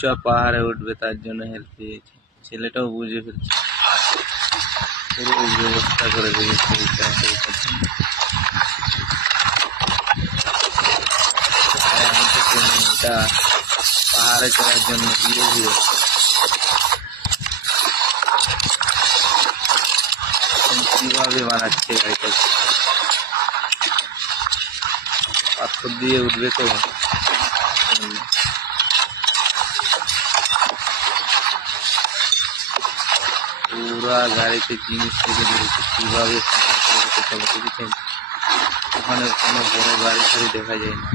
চ পাহাড়ে উঠবে, তার জন্য হেল্প পেয়েছে। ছেলেটাও বুঝে ফেলছে, পুরো ব্যবস্থা করে দিয়েছে আমি তো এটা পাহাড়ে চড়ার জন্য ধীরে ধীরে কিভাবে বানাচ্ছে গাড়িটাকে। পাথর দিয়ে উঠবে তো, পুরা গাড়িতে জিনিস থেকে দিয়েছে কিভাবে দেখেছেন। ওখানে কোনো বড় গাড়ি ফাড়ি দেখা যায় না।